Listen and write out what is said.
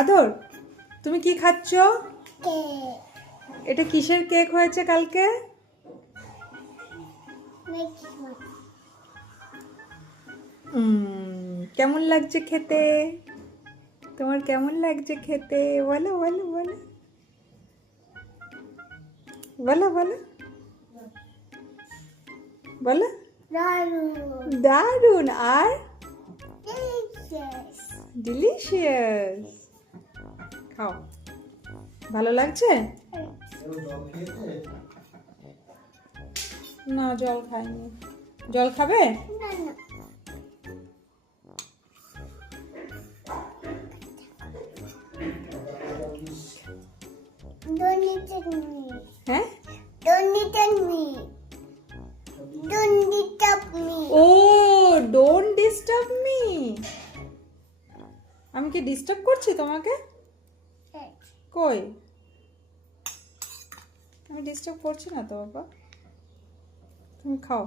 আদর, তুমি কি খাচ্ছ? এটা কিসের কেক হয়েছে কালকে? কেমন লাগছে খেতে? তোমার কেমন লাগছে খেতে? বলো বলো বলো বলো বলো বলো। দারুণ। আর ডিলিশিয়াস। খাও। ভালো লাগছে? না, জল খাইনি। জল খাবে? হ্যাঁ, ও ডোন্ট ডিস্টার্ব মি। আমি কি ডিস্টার্ব করছি তোমাকে? কই, আমি ডিস্টার্ব করছি না তো বাবা। তুমি খাও।